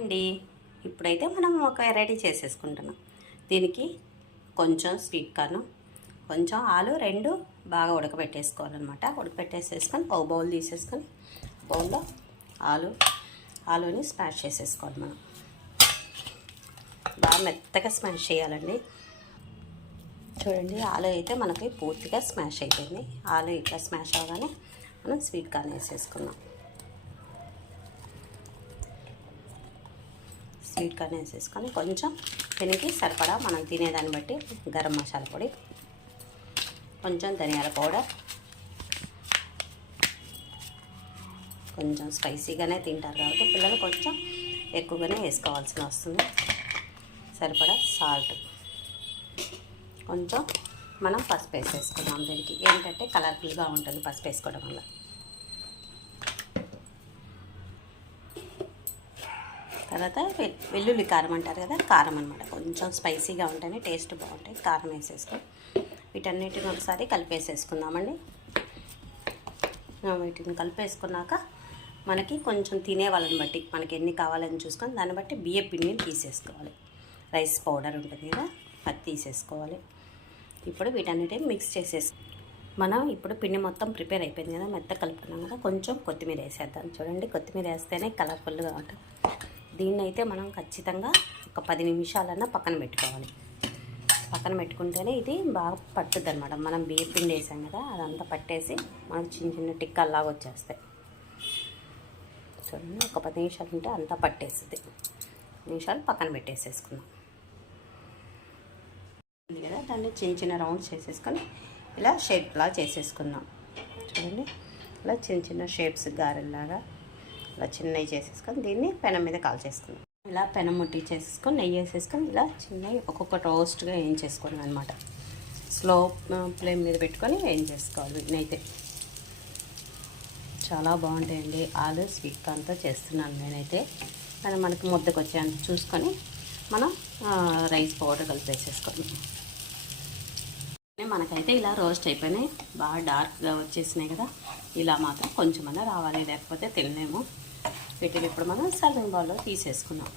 అండి ఇప్పుడైతే మనం ఒక వెరైటీ చేసేసుకుంటున్నాం. దీనికి కొంచెం స్వీట్ కార్న్, కొంచెం ఆలు రెండు బాగా ఉడకబెట్టేసుకోవాలన్నమాట. ఉడకబెట్టేసేసుకొని ఒక బౌల్ తీసేసుకొని బౌల్లో ఆలుని స్మాష్ చేసేసుకోవాలి. మనం బాగా మెత్తగా స్మాష్ చేయాలండి. చూడండి, ఆలు అయితే మనకి పూర్తిగా స్మాష్ అయిపోయింది. ఆలు ఇట్లా స్మాష్ అవగానే మనం స్వీట్ కార్న్ వేసేసుకున్నాం. స్వీట్ కార్న్ వేసేసుకొని కొంచెం దీనికి సరిపడా మనం తినేదాన్ని బట్టి గరం మసాలా పొడి, కొంచెం ధనియాల పౌడర్, కొంచెం స్పైసీగానే తింటారు కాబట్టి పిల్లలు కొంచెం ఎక్కువగానే వేసుకోవాల్సి వస్తుంది. సరిపడా సాల్ట్, కొంచెం మనం పసుపు వేసేసుకున్నాం. దీనికి ఏంటంటే కలర్ఫుల్గా ఉంటుంది పసుపు వేసుకోవడం వల్ల. తర్వాత వెల్లుల్లి కారం అంటారు కదా, కారం అనమాట. కొంచెం స్పైసీగా ఉంటేనే టేస్ట్ బాగుంటాయి. కారం వేసేసుకొని వీటన్నిటిని ఒకసారి కలిపేసేసుకుందామండి. వీటిని కలిపేసుకున్నాక మనకి కొంచెం తినే వాళ్ళని బట్టి మనకి ఎన్ని కావాలని చూసుకొని దాన్ని బట్టి బియ్య పిండిని తీసేసుకోవాలి. రైస్ పౌడర్ ఉంటుంది కదా, అది తీసేసుకోవాలి. ఇప్పుడు వీటన్నిటిని మిక్స్ మనం ఇప్పుడు పిండి మొత్తం ప్రిపేర్ అయిపోయింది కదా, మెత్త కలుపుకున్నాం కదా, కొంచెం కొత్తిమీర వేసేద్దాం. చూడండి, కొత్తిమీర వేస్తేనే కలర్ఫుల్గా ఉంటుంది. దీన్ని అయితే మనం ఖచ్చితంగా ఒక 10 నిమిషాలన్నా పక్కన పెట్టుకోవాలి. పక్కన పెట్టుకుంటేనే ఇది బాగా పట్టుద్ది అనమాట. మనం బియ్య పిండి వేసాం కదా, అదంతా పట్టేసి మనకు చిన్న చిన్న టిక్కాల్లాగా వచ్చేస్తాయి. చూడండి, ఒక 10 నిమిషాలు ఉంటే అంతా పట్టేస్తుంది. 10 నిమిషాలు పక్కన పెట్టేసేసుకుందాం కదా. దాన్ని చిన్న చిన్న రౌండ్స్ చేసేసుకొని ఇలా షేప్లా చేసేసుకుందాం. చూడండి, ఇలా చిన్న చిన్న షేప్స్ గారెల్లాగా ఇలా చిన్నవి చేసేసుకొని దీన్ని పెనం మీద కాల్చేసుకుందాం. ఇలా పెనం ముట్టి చేసేసుకొని నెయ్యి వేసేసుకొని ఇలా చిన్నవి ఒక్కొక్క రోస్ట్గా వేయించేసుకోండి అనమాట. స్లో ఫ్లేమ్ మీద పెట్టుకొని వేయించేసుకోవాలి. వీటినైతే చాలా బాగుంటాయండి. ఆలు స్వీట్ కార్న్తో చేస్తున్నాను నేనైతే. కానీ మనకి ముద్దకు వచ్చేంత చూసుకొని మనం రైస్ పౌడర్ కలిపేసేసుకోండి. మనకైతే ఇలా రోస్ట్ అయిపోయినాయి, బాగా డార్క్గా వచ్చేసినాయి కదా. ఇలా మాత్రం కొంచెమన్నా రావాలి, లేకపోతే తినలేము. వీటిని ఇప్పుడు మనం సర్వింగ్ బౌల్లో తీసేసుకున్నాం.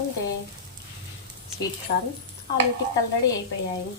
అంతే, స్వీట్ కార్న్ ఆలు టిక్కలు రెడీ అయిపోయాయి.